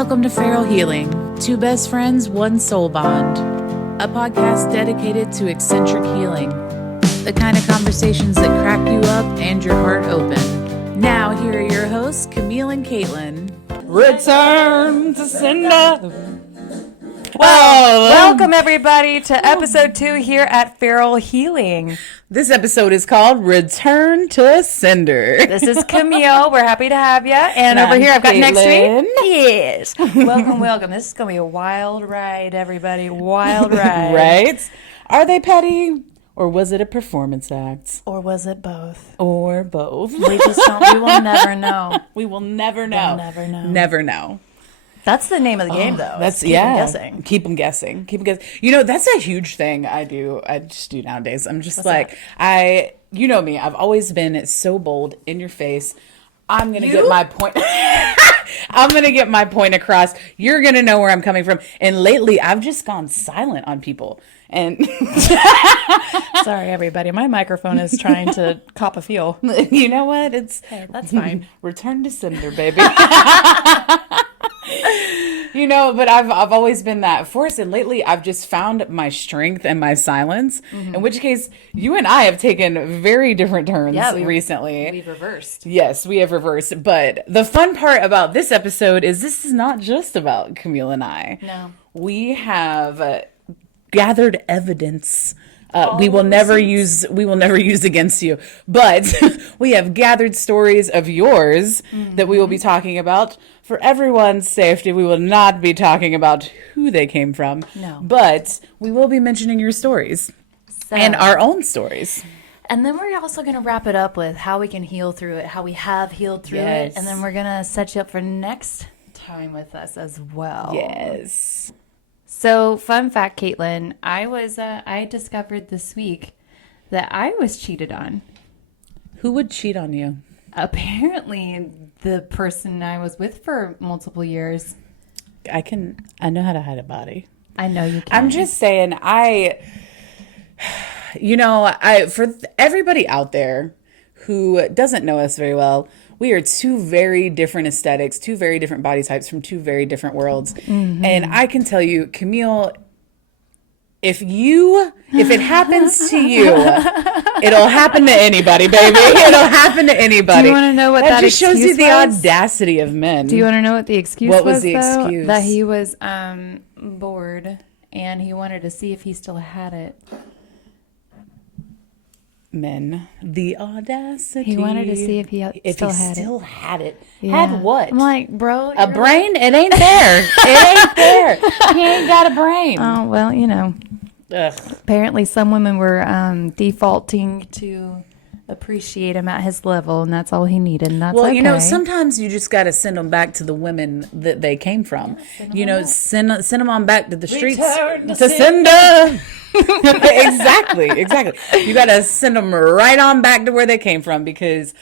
Welcome to Feral Healing, two best friends, one soul bond, a podcast dedicated to eccentric healing, the kind of conversations that crack you up and your heart open. Now, here are your hosts, Camille and Caitlin. Return to sender. Welcome everybody to episode 2 here at Feral Healing. This episode is called Return to Sender. This is Camille. We're happy to have you. And over here I've got next to me. Yes. Welcome. This is going to be a wild ride, everybody. Wild ride. Right? Are they petty? Or was it a performance act? Or was it both? Or both. We will never know. We will never know. We'll never know. Never know. That's the name of the game, though. That's Keep 'em guessing. Keep them guessing. Keep them guessing. You know, that's a huge thing I just do nowadays. I'm just you know me. I've always been so bold, in your face. I'm gonna get my point. I'm gonna get my point across. You're gonna know where I'm coming from. And lately, I've just gone silent on people. And sorry, everybody. My microphone is trying to cop a feel. You know what? That's fine. Return to sender, baby. You know, but I've always been that force, and lately I've just found my strength and my silence. Mm-hmm. In which case, you and I have taken very different turns recently. We've reversed. Yes, we have reversed. But the fun part about this episode is this is not just about Camille and I. No, we have gathered evidence. We will never use against you, but we have gathered stories of yours that we will be talking about. For everyone's safety, we will not be talking about who they came from. No. But we will be mentioning your stories and our own stories. And then we're also going to wrap it up with how we can heal through it, how we have healed through it. And then we're going to set you up for next time with us as well. Yes. So, fun fact, Caitlin, I discovered this week that I was cheated on. Who would cheat on you? Apparently, the person I was with for multiple years. I know how to hide a body. I know you can. I'm just saying, for everybody out there who doesn't know us very well, we are two very different aesthetics, two very different body types from two very different worlds. Mm-hmm. And I can tell you, Camille, if it happens to you, it'll happen to anybody, baby. It'll happen to anybody. Do you want to know what that just shows you the was? audacity of men. Do you want to know what the excuse was? What was the excuse? That he was bored and he wanted to see if he still had it. Men, the audacity. He wanted to see if he still had it. Yeah. Had what? I'm like, bro, a brain? It ain't there. It ain't there. He ain't got a brain. Oh well, you know. Ugh. Apparently, some women were defaulting to appreciate him at his level, and that's all he needed. And that's well, okay. Sometimes you just got to send them back to the women that they came from. Yeah, send them on back to the streets to sender. Exactly. You got to send them right on back to where they came from because,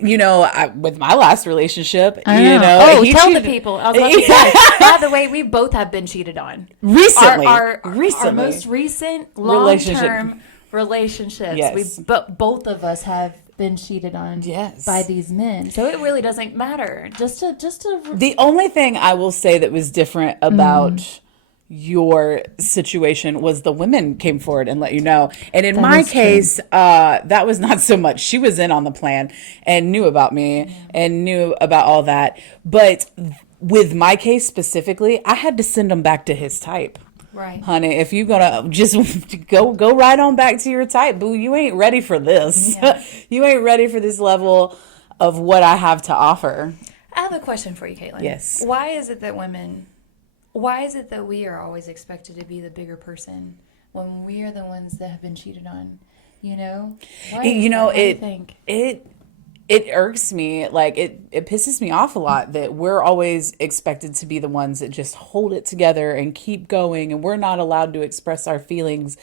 with my last relationship, tell the people. I was about to say, by the way, we both have been cheated on recently. Our most recent long-term relationships. Yes. Both of us have been cheated on by these men. So it really doesn't matter. Just to The only thing I will say that was different about your situation was the women came forward and let you know. And in my case, that was not so much. She was in on the plan and knew about me and knew about all that. But with my case specifically, I had to send him back to his type. Right. Honey, if you're going to just go right on back to your type, boo, you ain't ready for this. Yeah. You ain't ready for this level of what I have to offer. I have a question for you, Caitlin. Yes. Why is it that we are always expected to be the bigger person when we are the ones that have been cheated on? It irks me. Like it pisses me off a lot that we're always expected to be the ones that just hold it together and keep going, and we're not allowed to express our feelings.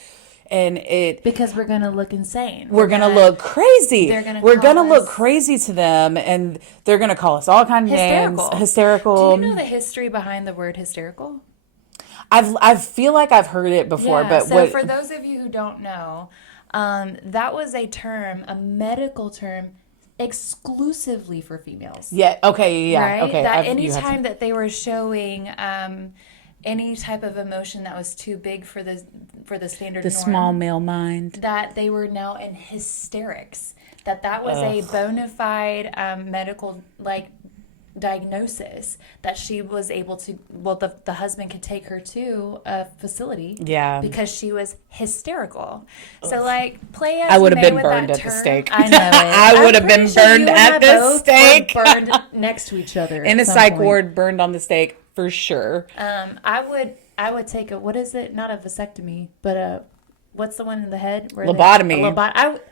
And because we're gonna look insane. We're gonna look crazy. We're gonna look crazy to them, and they're gonna call us all kinds of names. Hysterical. Do you know the history behind the word hysterical? I feel like I've heard it before, but for those of you who don't know, that was a medical term exclusively for females. Yeah. Okay. Yeah. Right? Okay. That anytime that they were showing any type of emotion that was too big for the standard the norm, small male mind, that they were now in hysterics. That was a bona fide medical diagnosis that she was able to. Well, the husband could take her to a facility. Yeah. Because she was hysterical. So play as I would have been with burned that at the term. stake. I know it. I would have been burned at the stake. Burned next to each other In a psych ward, burned on the stake for sure. I would take what is it? Not a vasectomy, but what's the one in the head? Lobotomy.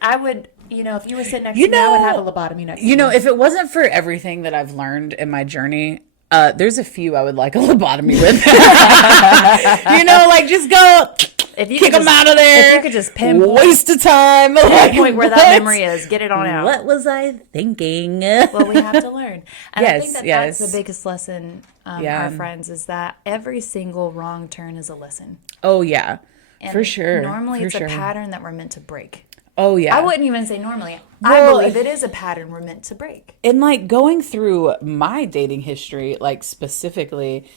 I would, if you were sitting next to me, I would have a lobotomy next to me. If it wasn't for everything that I've learned in my journey, there's a few I would like a lobotomy with. Just go kick them out of there. If you could just pinpoint. Waste of time. Pinpoint where that memory is. Get it on out. What was I thinking? Well, we have to learn. And I think yes. that's the biggest lesson, our friends, is that every single wrong turn is a lesson. Oh, yeah. And for sure. Normally it's a pattern that we're meant to break. Oh, yeah. I wouldn't even say normally. I believe it is a pattern we're meant to break. And going through my dating history, specifically,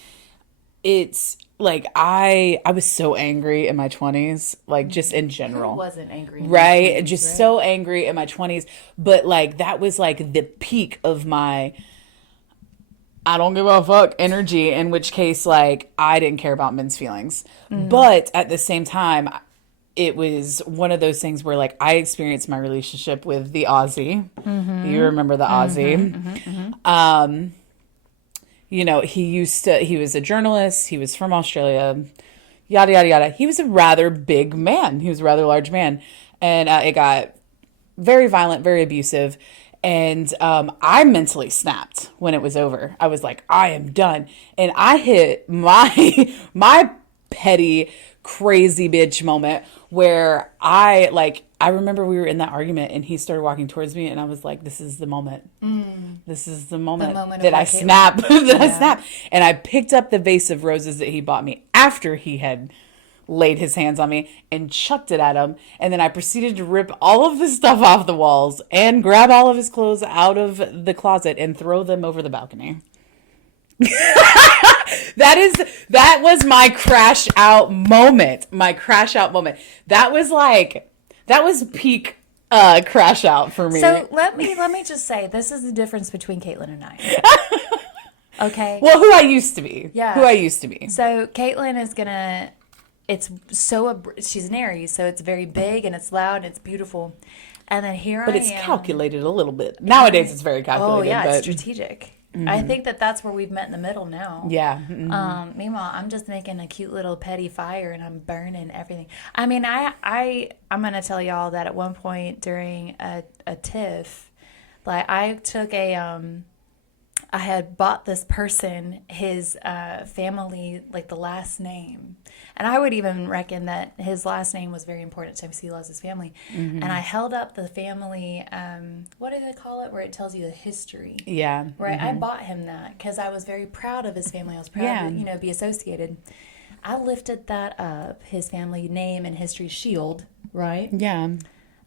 it's I was so angry in my 20s, just in general. Who wasn't angry in right? 20s, Just right? so angry in my 20s. But that was the peak of my I don't give a fuck energy, in which case I didn't care about men's feelings. Mm-hmm. But at the same time, it was one of those things where I experienced my relationship with the Aussie. Mm-hmm. You remember the Aussie. Mm-hmm. Mm-hmm. He was a journalist. He was from Australia, yada, yada, yada. He was a rather big man. He was a rather large man. And it got very violent, very abusive. And I mentally snapped when it was over. I was like, I am done. And I hit my petty, crazy bitch moment where I remember we were in that argument and he started walking towards me and I was like, this is the moment. This is the moment that I snap. I snap. And I picked up the vase of roses that he bought me after he had laid his hands on me and chucked it at him. And then I proceeded to rip all of the stuff off the walls and grab all of his clothes out of the closet and throw them over the balcony. That was my crash out moment. That was peak crash out for me. So let me just say, this is the difference between Caitlin and I. Okay. Well, who I used to be. Yeah. Who I used to be. So Caitlin is she's an Aries, so it's very big and it's loud and it's beautiful. And then but it's calculated a little bit. Nowadays it's very calculated. Oh yeah, but... it's strategic. Mm-hmm. I think that's where we've met in the middle now. Yeah. Mm-hmm. Meanwhile, I'm just making a cute little petty fire and I'm burning everything. I mean, I'm gonna tell y'all that at one point during a TIFF, I took I had bought this person his family, the last name. And I would even reckon that his last name was very important to him because he loves his family. Mm-hmm. And I held up the family, what do they call it, where it tells you the history. Yeah. Right. Mm-hmm. I bought him that because I was very proud of his family. I was proud to, be associated. I lifted that up, his family name and history shield, right? Yeah.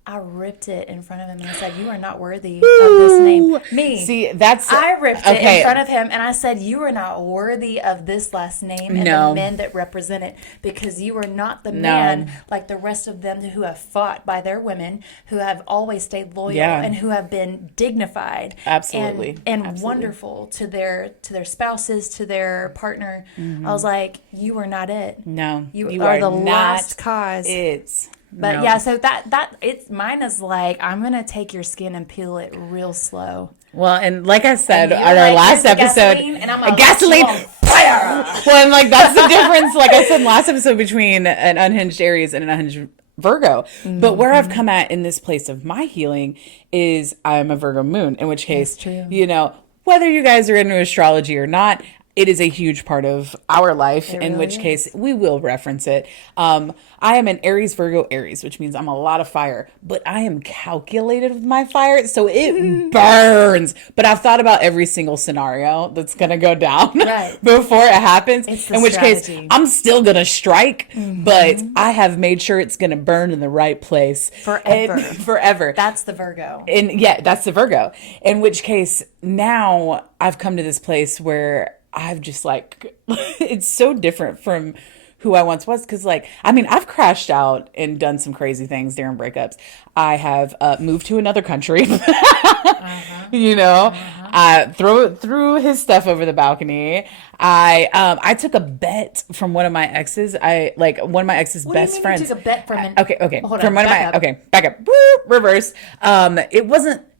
I ripped it in front of him and I said, "You are not worthy of this name." Me. See, that's... I ripped it in front of him and I said, "You are not worthy of this last name and the men that represent it because you are not the man like the rest of them who have fought by their women, who have always stayed loyal and who have been dignified Absolutely. and wonderful to their spouses, to their partner." Mm-hmm. I was like, "You are not it. No, you are the lost cause." But so that it's mine is I'm gonna take your skin and peel it real slow. Well, and like I said on our last episode, gasoline. Well, and that's the difference. Like I said last episode, between an unhinged Aries and an unhinged Virgo. Mm-hmm. But where I've come at in this place of my healing is I'm a Virgo moon. In which case, whether you guys are into astrology or not, it is a huge part of our life, in really which is. case we will reference it. I am an Aries, Virgo, Aries, which means I'm a lot of fire, but I am calculated with my fire, so it burns. But I've thought about every single scenario that's going to go down Right. before it happens, It's the in which case strategy. I'm still going to strike, but I have made sure it's going to burn in the right place. Forever. And forever. That's the Virgo. And yeah, that's the Virgo. In which case, now I've come to this place where I've just like, it's so different from who I once was. Cause like, I mean, I've crashed out and done some crazy things during breakups. I have moved to another country, you know, threw his stuff over the balcony. I took a bet from one of my exes. One of my ex's What do you best mean friends. you took a bet from an... Okay. Hold From on, one of back my, up. okay, back up, Woo, reverse.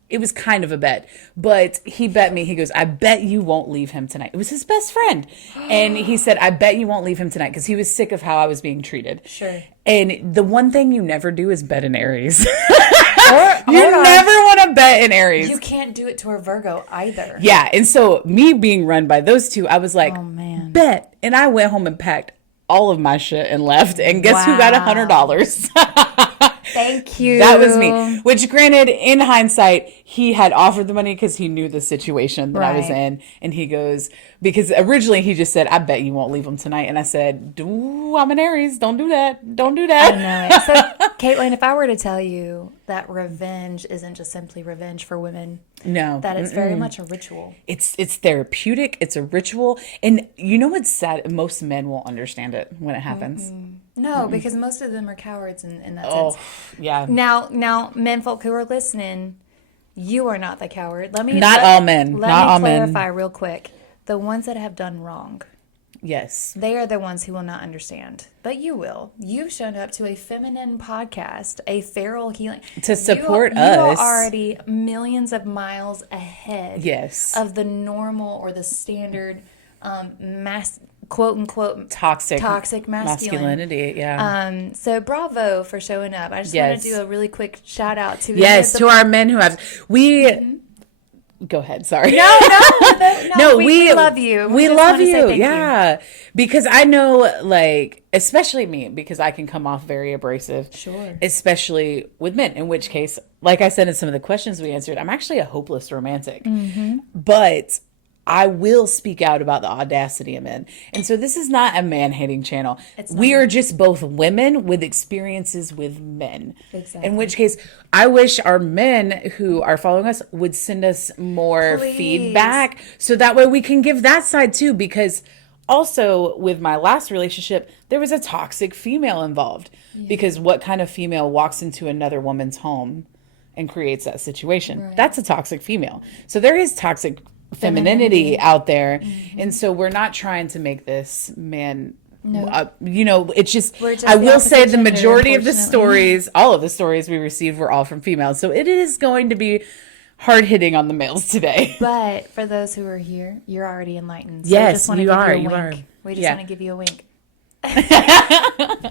It was kind of a bet, but he bet me, he goes, I bet you won't leave him tonight. It was his best friend. And he said, I bet you won't leave him tonight, because he was sick of how I was being treated. Sure. And the one thing you never do is bet an Aries. Hold You on. never want to bet an Aries. You can't do it to a Virgo either. Yeah. And so me being run by those two, I was like, Oh, man. bet. And I went home and packed all of my shit and left. And guess who got Wow. $100? Thank you. That was me. Which, granted, in hindsight, he had offered the money because he knew the situation that I was Right. in. And he goes, because originally he just said, I bet you won't leave him tonight. And I said, I'm an Aries. Don't do that. Don't do that. I know it. So, Caitlin, if I were to tell you that revenge isn't just simply revenge for women, No. that it's very much a ritual. It's therapeutic. It's a ritual. And you know what's sad? Most men will understand it when it happens. No, because most of them are cowards in that Oh, sense. yeah. Now, men folk who are listening, you are not the coward. Not all men. Let Not me all men. clarify real quick. The ones that have done wrong, Yes. they are the ones who will not understand. But you will. You've shown up to a feminine podcast, a feral healing. To support you us. are already millions of miles ahead Yes. of the normal or the standard quote unquote Toxic masculinity. Yeah. So bravo for showing up. I just Yes. want to do a really quick shout out to Yes, the- to our men who have Go ahead. Sorry. No, we love you. We just love wanna say you. thank Yeah. Because I know, like, especially me, because I can come off very abrasive. Sure. Especially with men, in which case, like I said in some of the questions we answered, I'm actually a hopeless romantic. Mm-hmm. But I will speak out about the audacity of men. And so this is not a man-hating channel. We are just both women with experiences with men. Exactly. In which case, I wish our men who are following us would send us more Please. feedback, so that way we can give that side too. Because also with my last relationship, there was a toxic female involved. Because what kind of female walks into another woman's home and creates that situation? Right. That's a toxic female. So there is toxic femininity out there. And so we're not trying to make this man, it's just, We're just I the will opposite say the gender, majority of the unfortunately. stories, all of the stories we received were all from females. So it is going to be hard hitting on the males today. But for those who are here, you're already enlightened. So Yes, we just want to you give are, You a you wink. are. We just Yeah. want to give you a wink.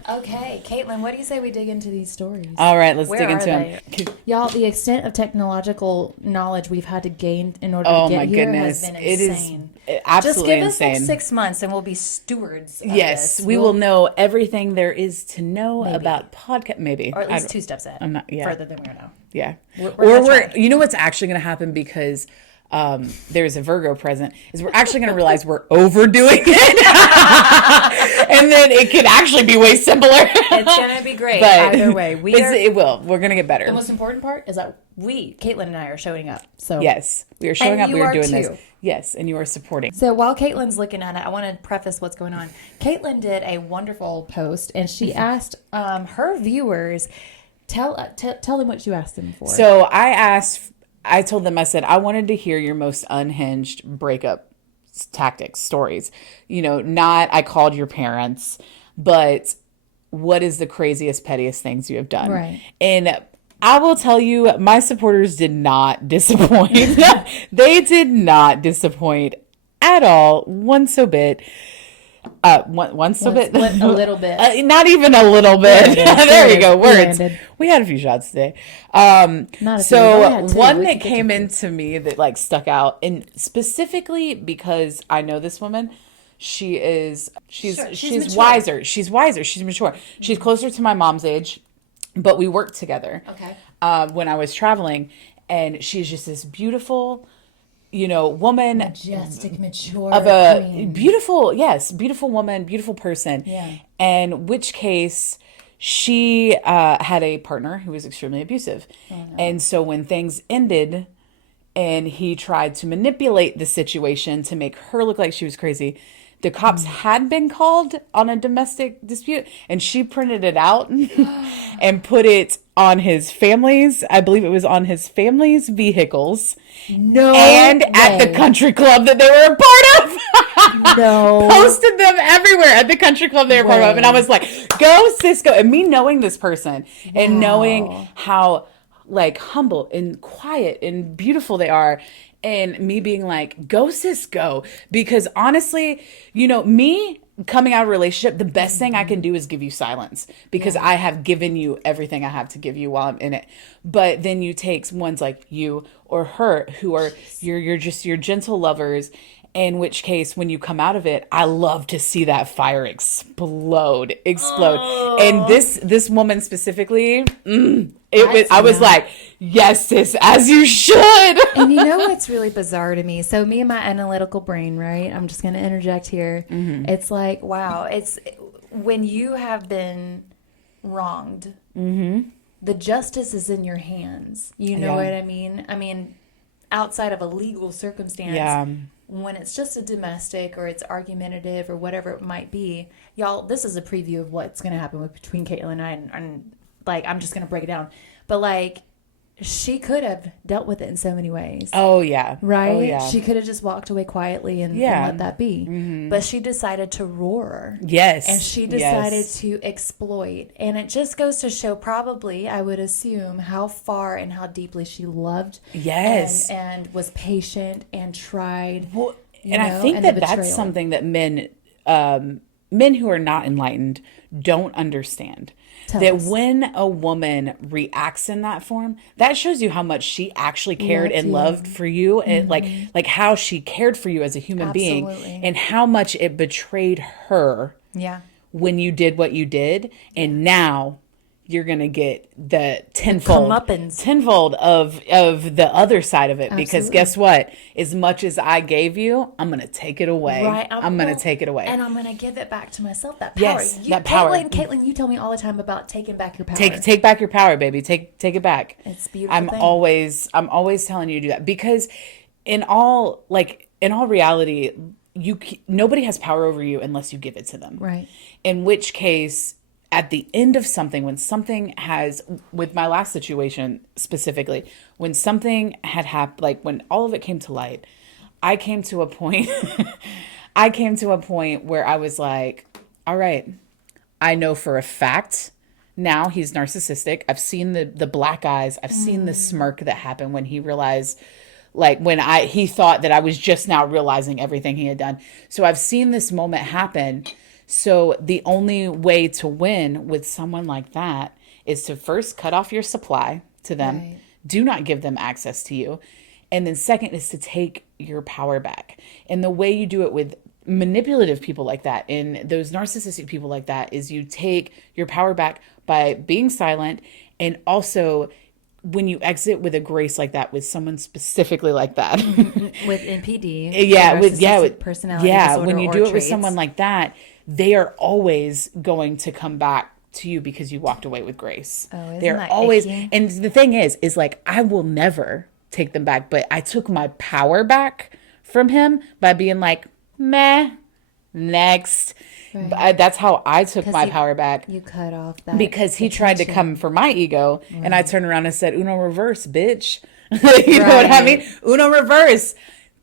Okay, Caitlin, what do you say we dig into these stories? All right, let's Where dig are into they? them. Y'all, the extent of technological knowledge we've had to gain in order Oh to get my here goodness. has been It is insane. Just absolutely give us like insane. 6 months and we'll be stewards of Yes, this. we We'll- will know everything there is to know Maybe. about podcast. Maybe. Or at I least don't- 2 steps ahead. I'm not- yeah. Further than we are now. Yeah. We're Or gonna try. you know what's actually going to happen, because there's a Virgo present, is we're actually going to realize we're overdoing it. And then it could actually be way simpler. It's going to be great. But Either way. it will. We're going to get better. The most important part is that Caitlin and I are showing up. So Yes. We are showing And up. you We are are doing too. this. Yes. And you are supporting. So while Caitlin's looking at it, I want to preface what's going on. Caitlin did a wonderful post, and she asked her viewers, tell them what you asked them for. So I told them, I said, I wanted to hear your most unhinged breakup tactics, stories. Not I called your parents, but what is the craziest, pettiest things you have done? Right. And I will tell you, my supporters did not disappoint. They did not disappoint at all, one so bit. Once a bit. A little bit. Not even a little bit. There you go. Words. Landed. We had a few shots today. Not a few. We only So had two. one We that could get came to into me that like stuck out, and specifically because I know this woman, she's mature. wiser. She's wiser. She's mature. She's closer to my mom's age, but we worked together. Okay. When I was traveling, and she's just this beautiful, woman Majestic, mature of a queen. beautiful woman, beautiful person. Yeah. And which case she had a partner who was extremely abusive. And so when things ended and he tried to manipulate the situation to make her look like she was crazy, the cops had been called on a domestic dispute, and she printed it out and put it on his family's, I believe it was on his family's vehicles. No And at the way. country club that they were a part of. No. Posted them everywhere at the country club they were part of. And I way. was like, go Cisco. And me knowing this person and knowing Wow. how like humble and quiet and beautiful they are. And me being like, go Cisco. Because honestly, me coming out of a relationship, the best thing I can do is give you silence because I have given you everything I have to give you while I'm in it. But then you take ones like you or her who are you're just your gentle lovers. In which case, when you come out of it, I love to see that fire explode. And this woman specifically, I was like, yes, sis, as you should. And you know what's really bizarre to me? So me and my analytical brain, right? I'm just going to interject here. It's like, wow, it's when you have been wronged, the justice is in your hands. You know what I mean? I mean, outside of a legal circumstance, when it's just a domestic or it's argumentative or whatever it might be, y'all, this is a preview of what's going to happen between Caitlin and I. And like, I'm just going to break it down. But like, she could have dealt with it in so many ways. Oh, yeah. Right? Oh, yeah. She could have just walked away quietly and let that be. But she decided to roar. Yes. And she decided to exploit. And it just goes to show probably, I would assume, how far and how deeply she loved. Yes. And was patient and tried. Well, you and I know, think and that the that's betrayal. something that men who are not enlightened don't understand. Tell That us. when a woman reacts in that form, that shows you how much she actually cared and loved for you, and like how she cared for you as a human being, Absolutely. and how much it betrayed her Yeah. when you did what you did, and now you're gonna get the tenfold of the other side of it. Because Absolutely. guess what? As much as I gave you, I'm gonna take it away. Right. I'm gonna take it away. And I'm going to give it back to myself. That power. Yes, that power. Caitlin, you tell me all the time about taking back your power. Take back your power, baby. Take it back. It's a beautiful I'm thing. always telling you to do that, because in all reality, nobody has power over you unless you give it to them. Right. In which case, at the end of something, when something has, with my last situation specifically, when something had happened, like when all of it came to light, I came to a point where I was like, all right, I know for a fact now he's narcissistic. I've seen the black eyes. I've seen the smirk that happened when he realized, like when he thought that I was just now realizing everything he had done. So I've seen this moment happen. So the only way to win with someone like that is to first cut off your supply to them. Right. Do not give them access to you. And then second is to take your power back. And the way you do it with manipulative people like that and those narcissistic people like that is you take your power back by being silent, and also when you exit with a grace like that with someone specifically like that. With NPD. with personality disorder when you or do it with traits. someone like that, they are always going to come back to you because you walked away with grace. Oh, isn't They're that always, icky? and the thing is like I will never take them back, but I took my power back from him by being like, meh, next. Right. That's how I took 'Cause my you- power back. You cut off that. Because he tried to attention. come for my ego, and I turned around and said, Uno reverse, bitch. You know what I mean? Uno reverse.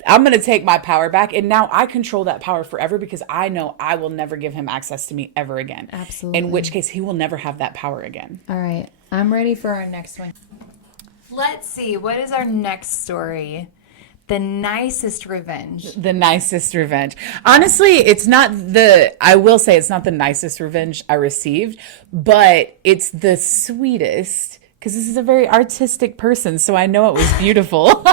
I'm going to take my power back, and now I control that power forever because I know I will never give him access to me ever again. Absolutely. In which case, he will never have that power again. All right. I'm ready for our next one. Let's see. What is our next story? The nicest revenge. The nicest revenge. Honestly, it's not the, I will say it's not the nicest revenge I received, but it's the sweetest because this is a very artistic person, so I know it was beautiful.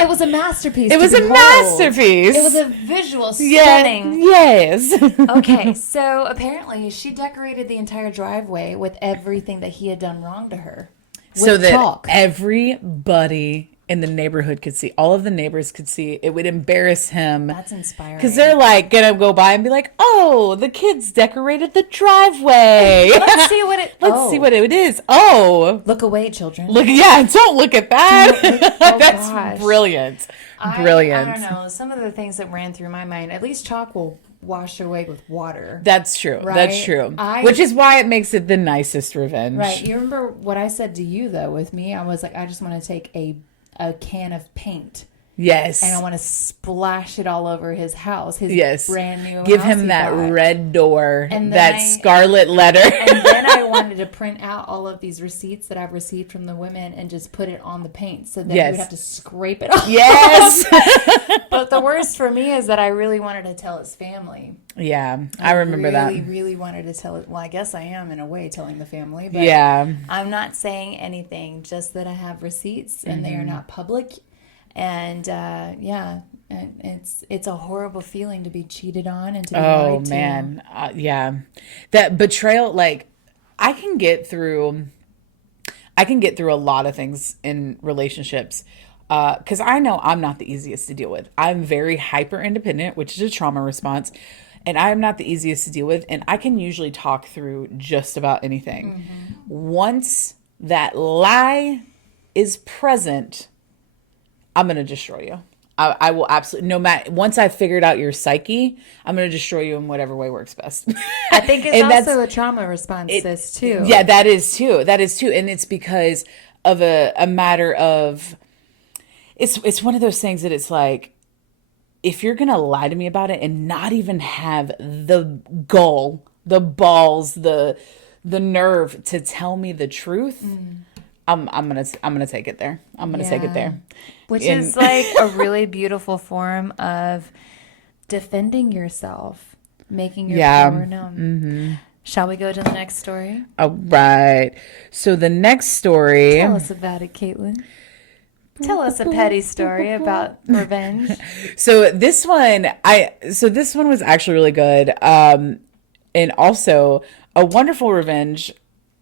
It was a masterpiece. It was a masterpiece. It was a visual stunning. Yes. Okay, so apparently she decorated the entire driveway with everything that he had done wrong to her. So With that chalk. everybody in the neighborhood could see, all of the neighbors could see. It would embarrass him. That's inspiring. Because they're like gonna go by and be like, "Oh, the kids decorated the driveway. Let's see what it. Let's see what it is. Oh, Look away, children. look! Yeah, don't look at that. Oh, That's gosh. brilliant. Brilliant. I don't know. Some of the things that ran through my mind. At least chalk will wash away with water. That's true. Right? That's true. Which is why it makes it the nicest revenge. Right. You remember what I said to you though? With me, I was like, I just want to take a can of paint. Yes. And I want to splash it all over his house. His Yes. brand new Give house him he that bought. red door, And then that scarlet letter. And then I wanted to print out all of these receipts that I've received from the women and just put it on the paint so that Yes. we would have to scrape it off. Yes. But the worst for me is that I really wanted to tell his family. Yeah, I remember that. Really wanted to tell it. Well, I guess I am in a way telling the family. But Yeah. I'm not saying anything, just that I have receipts and they are not public. And it's a horrible feeling to be cheated on and to be Oh lied to. man, yeah, that betrayal. Like, I can get through a lot of things in relationships because I know I'm not the easiest to deal with. I'm very hyper independent, which is a trauma response, and I'm not the easiest to deal with. And I can usually talk through just about anything. Once that lie is present, I'm going to destroy you. I will absolutely, no matter, once I've figured out your psyche, I'm going to destroy you in whatever way works best. I think it's And also a trauma response, sis, too. Yeah, that is too. That is too. And it's because of a matter of, it's one of those things that it's like, if you're going to lie to me about it and not even have the gall, the balls, the nerve to tell me the truth, I'm gonna take it there. I'm gonna take it there. Which is like a really beautiful form of defending yourself, making your power known. Shall we go to the next story? All right. So the next story. Tell us about it, Caitlin. Tell us a petty story about revenge. So this one was actually really good. And also a wonderful revenge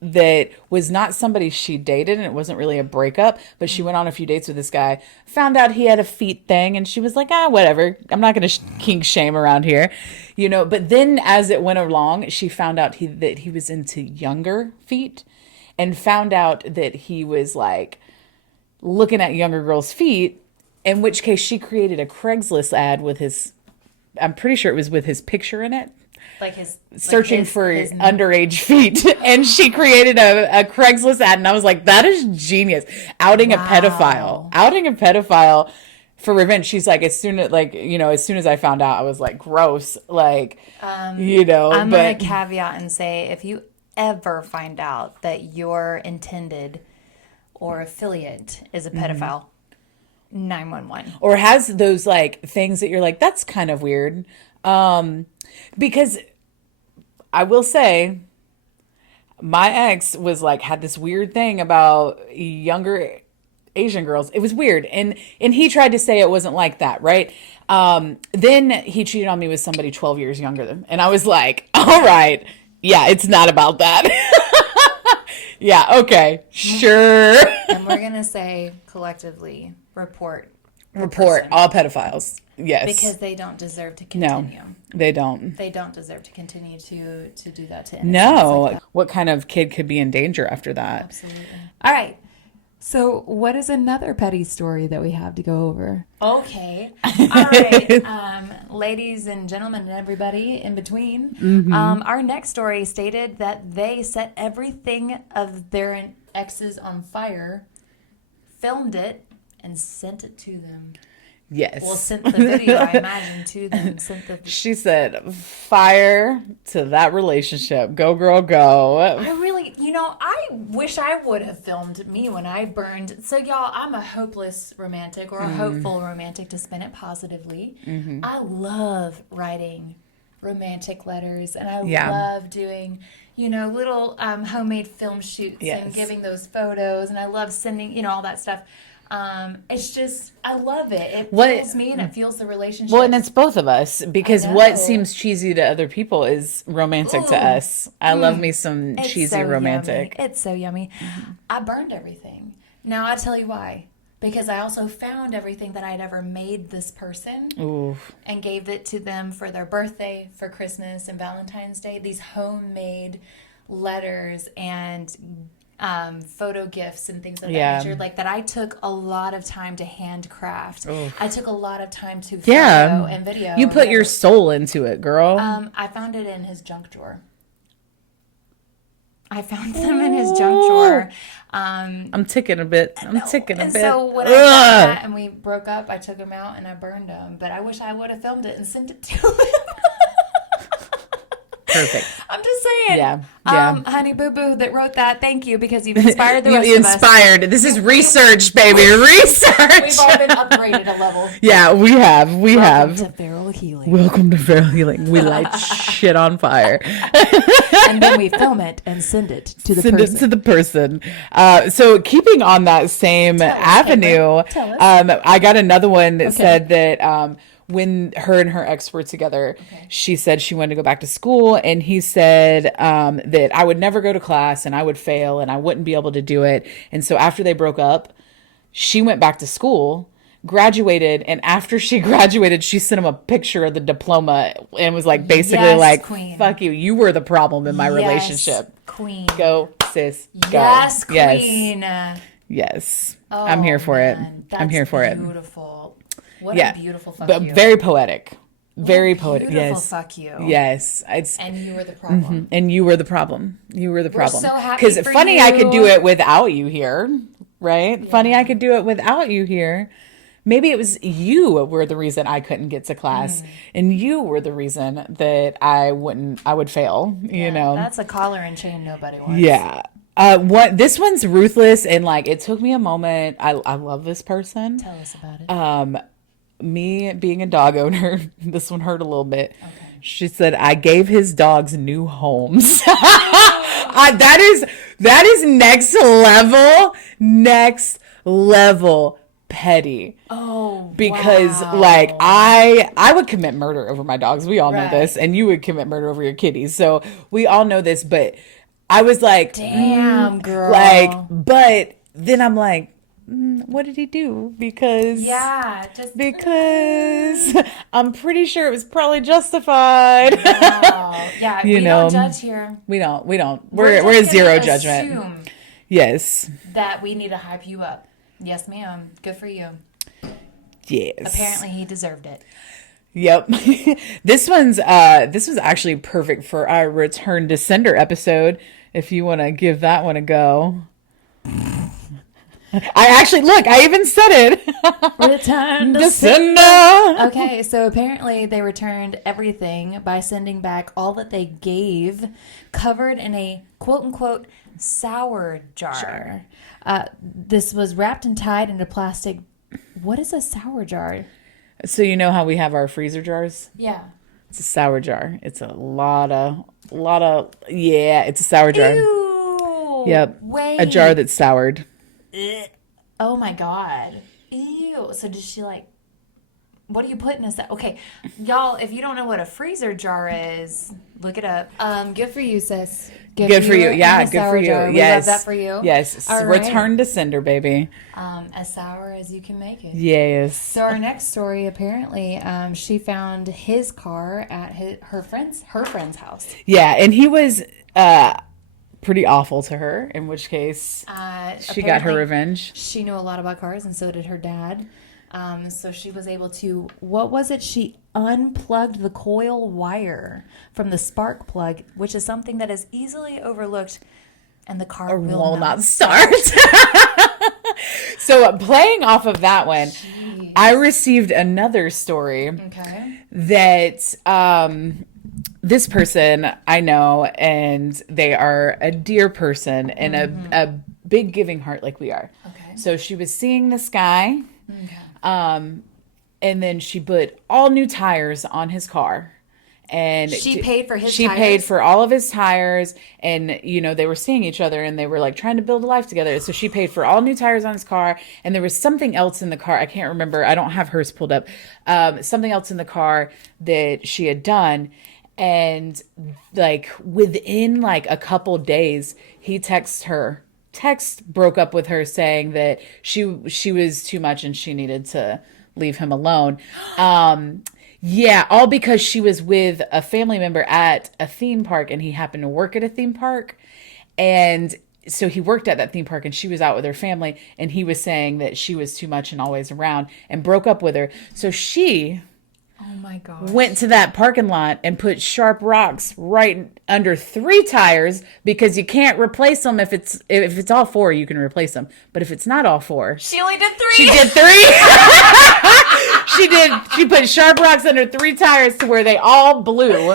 that was not somebody she dated, and it wasn't really a breakup, but she went on a few dates with this guy, found out he had a feet thing, and she was like, whatever, I'm not going to kink shame around here, but then as it went along, she found out that he was into younger feet, and found out that he was like looking at younger girls' feet, in which case she created a Craigslist ad with I'm pretty sure it was with his picture in it. Like his Searching for underage feet, and she created a Craigslist ad, and I was like, that is genius. Outing a pedophile for revenge. She's like, as soon as I found out, I was like, gross, like, I'm but gonna caveat and say, if you ever find out that your intended or affiliate is a pedophile, 911. or has those like things that you're like, that's kind of weird. Because I will say, my ex was like, had this weird thing about younger Asian girls. It was weird. And he tried to say it wasn't like that, right? Then he cheated on me with somebody 12 years younger than him. And I was like, all right, yeah, it's not about that. Yeah, okay, sure. And we're gonna say collectively, report all pedophiles. Yes. because they don't deserve to continue. No, they don't. They don't deserve to continue to do that to innocents No. like that. What kind of kid could be in danger after that? Absolutely. All right. So, what is another petty story that we have to go over? Okay. All right. Ladies and gentlemen and everybody in between. Our next story stated that they set everything of their exes on fire, filmed it, and sent it to them. Yes. Well, sent the video, I imagine, to them. She said, fire to that relationship. Go, girl, go. I really, I wish I would have filmed me when I burned. So, y'all, I'm a hopeless romantic or a hopeful romantic to spin it positively. I love writing romantic letters, and I love doing, little homemade film shoots and giving those photos, and I love sending, all that stuff. It's just, I love it. It feels me and it feels the relationship. Well, and it's both of us, because what seems cheesy to other people is romantic to us. I love me some cheesy romantic. Yummy. It's so yummy. I burned everything. Now, I'll tell you why. Because I also found everything that I'd ever made this person and gave it to them for their birthday, for Christmas, and Valentine's Day. These homemade letters and photo gifts and things of that nature, like that I took a lot of time to handcraft. I took a lot of time to photo and video. You put your soul into it, girl. I found it in his junk drawer. I found them in his junk drawer. I'm ticking a bit. So when I got that and we broke up, I took them out and I burned them. But I wish I would have filmed it and sent it to him. Perfect. I'm just saying. Yeah. Honey Boo Boo that wrote that, thank you, because you've inspired the rest You of us. inspired. This is research, baby. Research. We've all been upgraded a level. Yeah, we have. Welcome to Feral Healing. Welcome to Feral Healing. We light shit on fire. And then we film it and send it to the person. Send it to the person. So keeping on that same avenue, I got another one that said that when her and her ex were together, she said she wanted to go back to school, and he said that I would never go to class and I would fail and I wouldn't be able to do it. And so after they broke up, she went back to school, graduated, and after she graduated, she sent him a picture of the diploma and was like, basically queen. Fuck you. You were the problem in my relationship. Queen. Go, sis. Go. Yes, queen. Yes. I'm here for it. I'm here for it. Beautiful. What a beautiful fuck but you. Very poetic. Very poetic. Beautiful Yes. fuck you. Yes. And you were the problem. And you were the problem. You were the problem. We're so happy for funny, you. I could do it without you here, right? Yeah. Funny, I could do it without you here. Maybe it was you were the reason I couldn't get to class, and you were the reason that I would fail. You know, that's a collar and chain nobody wants. Yeah. This one's ruthless, and like it took me a moment. I love this person. Tell us about it. Me being a dog owner, this one hurt a little bit. Okay. She said, I gave his dogs new homes. That is next level petty. Oh, because like I would commit murder over my dogs. We all know this, and you would commit murder over your kitties. So we all know this, but I was like, damn, girl. Like, but then I'm like, what did he do? Because I'm pretty sure it was probably justified. Yeah, we don't judge here. We don't. We're zero judgment. Assume yes. That we need to hype you up. Yes, ma'am. Good for you. Yes. Apparently, he deserved it. Yep. This was actually perfect for our Return to Sender episode. If you want to give that one a go. I even said it. Return to Sender. Okay, so apparently they returned everything by sending back all that they gave, covered in a quote-unquote sour jar. This was wrapped and tied in a plastic. What is a sour jar? So you know how we have our freezer jars? Yeah. It's a sour jar. It's a lot of it's a sour jar. Ew. Yep. Wait. A jar that's soured. Oh my God. Ew. So did she what do you put in a okay, y'all, if you don't know what a freezer jar is, look it up. Good for you, sis. Good for you. Yeah, good for you. Jar. We love that for you. Yes. All right. Return to Sender, baby. As sour as you can make it. Yes. So our next story, apparently, she found his car at her friend's house. Yeah, and he was pretty awful to her, in which case she got her revenge. She knew a lot about cars, and so did her dad. So she was able to, what was it? She unplugged the coil wire from the spark plug, which is something that is easily overlooked, and the car will not start. So playing off of that one, I received another story that this person I know, and they are a dear person and a big giving heart like we are. Okay. So she was seeing this guy, and then she put all new tires on his car. And she paid for his she tires? paid for all of his tires, and you know, they were seeing each other and they were like trying to build a life together. So she paid for all new tires on his car, and there was something else in the car. I can't remember. I don't have hers pulled up. Something else in the car that she had done. And like within like a couple days, he broke up with her saying that she was too much and she needed to leave him alone. Yeah, all because she was with a family member at a theme park and he happened to work at a theme park. And so he worked at that theme park and she was out with her family, and he was saying that she was too much and always around and broke up with her. So she Oh my gosh. went to that parking lot and put sharp rocks right under 3 tires, because you can't replace them if it's all 4, you can replace them. But if it's not all 4, She only did 3. she did 3. She put sharp rocks under 3 tires to where they all blew.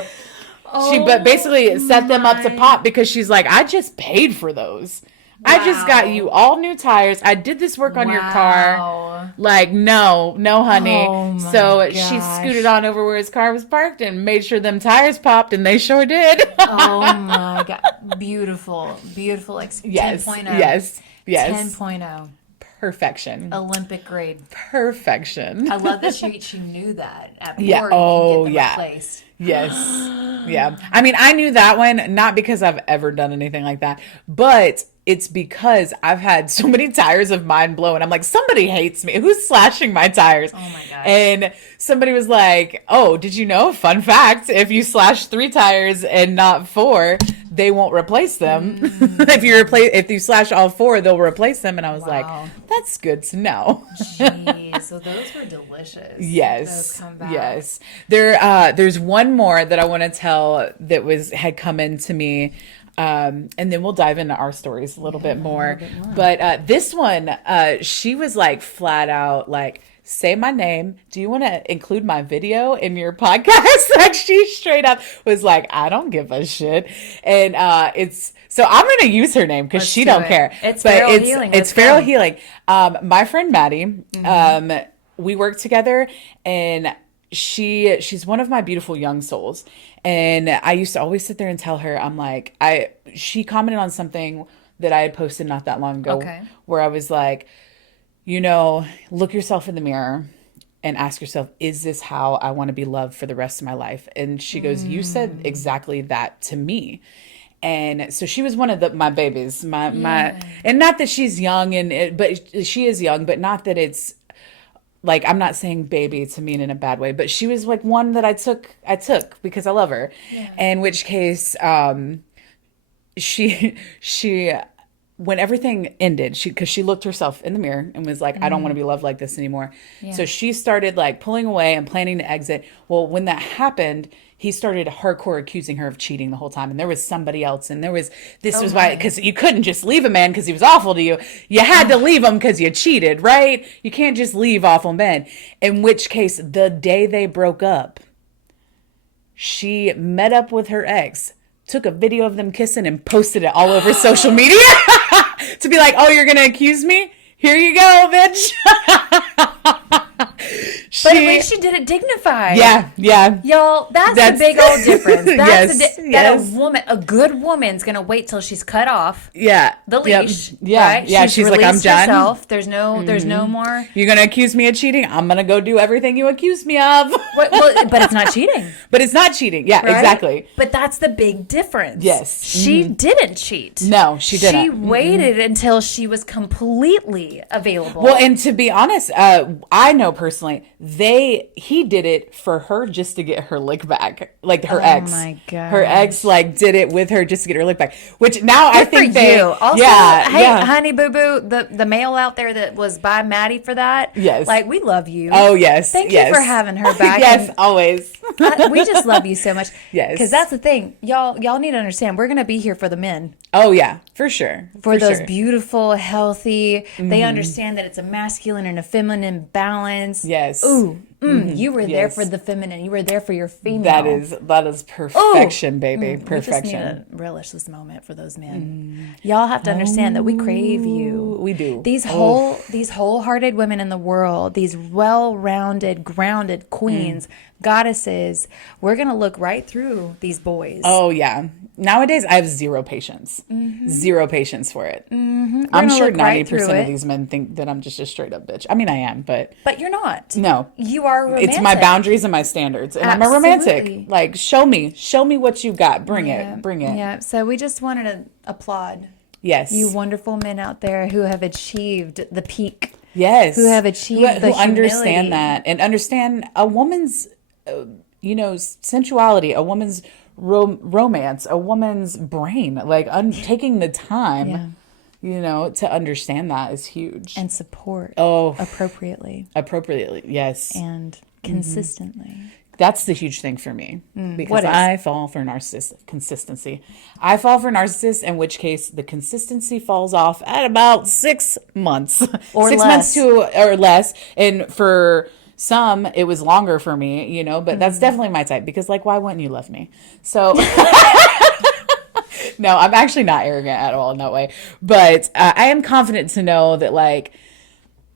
But basically set them up to pop, because she's like, I just paid for those. I just got you all new tires. I did this work on your car. Like, no, honey. Oh my so she gosh. scooted on over where his car was parked and made sure them tires popped, and they sure did. Oh my God. Beautiful. Beautiful. Yes. 10.0. Yes. 10.0. Perfection. Olympic grade. Perfection. I love that she knew that at Yeah. before you Oh, can get them yeah. replaced. Yes. Yeah. I mean, I knew that one, not because I've ever done anything like that, but it's because I've had so many tires of mine blow, and I'm like, somebody hates me. Who's slashing my tires? Oh my gosh. And somebody was like, oh, did you know? Fun fact, if you slash 3 tires and not 4, they won't replace them. If you slash all 4, they'll replace them. And I was like, that's good to know. Jeez, so those were delicious. Yes. Those come back. Yes. There's one more that I want to tell that had come into me. And then we'll dive into our stories a little bit more. But this one, she was like flat out like, say my name. Do you want to include my video in your podcast? Like, she straight up was like, I don't give a shit. And so I'm going to use her name because she don't care. It's Feral Healing. It's Feral Healing. My friend Maddie, we work together, and she's one of my beautiful young souls. And I used to always sit there and tell her, I'm like, she commented on something that I had posted not that long ago, where I was like, you know, look yourself in the mirror and ask yourself, is this how I want to be loved for the rest of my life? And she goes, you said exactly that to me. And so she was one of my babies, my, and not that she's young, but she is young, but not that it's like, I'm not saying baby to mean in a bad way, but she was like one that I took because I love her. In which case, she when everything ended, because she looked herself in the mirror and was like, I don't want to be loved like this anymore. So she started like pulling away and planning to exit. Well, when that happened, he started hardcore accusing her of cheating the whole time. And there was somebody else. And this was why, because you couldn't just leave a man because he was awful to you. You had to leave him because you cheated, right? You can't just leave awful men. In which case, the day they broke up, she met up with her ex, took a video of them kissing, and posted it all over social media to be like, oh, you're going to accuse me? Here you go, bitch. But at least she did it dignified. Yeah. Y'all, that's the big old difference. That's Yes. a good woman's going to wait till she's cut off. Yeah. The leash. Yeah. Right? Yeah. She's like, I'm released done. herself. There's no more. You're going to accuse me of cheating? I'm going to go do everything you accuse me of. But it's not cheating. But it's not cheating. Yeah, Right? exactly. But that's the big difference. Yes. She didn't cheat. No, she didn't. She waited until she was completely available. Well, and to be honest, I know personally, he did it for her just to get her lick back. Like her ex. Oh my gosh. Her ex like did it with her just to get her lick back. Which now I think for they you. Also, yeah, hey, yeah. honey boo boo, the male out there that was by Maddie for that. Yes. Like, we love you. Oh yes. Thank yes. you for having her back. Yes, And always. we just love you so much. Yes. Because that's the thing. Y'all need to understand, we're gonna be here for the men. Oh yeah, for sure. For those sure. beautiful, healthy, they understand that it's a masculine and a feminine balance. Yes. Ooh. You were there Yes. for the feminine. You were there for your female. That is perfection, baby. We just Perfection. need to relish this moment for those men. Y'all have to understand that we crave you. We do. These wholehearted women in the world, these well-rounded, grounded queens, goddesses, we're gonna look right through these boys. Oh yeah. Nowadays, I have zero patience. Zero patience for it. I'm gonna sure look right 90% through of it. these men think that I'm just a straight up bitch. I mean, I am, but But you're not. no. You are romantic. It's my boundaries and my standards. And I'm a Absolutely. romantic. Like, show me what you got. Bring Yeah. it. Bring it. Yeah. So we just wanted to applaud Yes. you wonderful men out there who have achieved the peak. Yes. Who have achieved the who understand humility. that and understand a woman's, sensuality, a woman's romance, a woman's brain, like taking the time, to understand that is huge. And support Oh, appropriately yes. and consistently. That's the huge thing for me because what is? I fall for consistency. I fall for narcissists, in which case the consistency falls off at about 6 months Or 6 months or less. And for some, it was longer for me, but that's definitely my type because why wouldn't you love me? So no, I'm actually not arrogant at all in that way, but I am confident to know that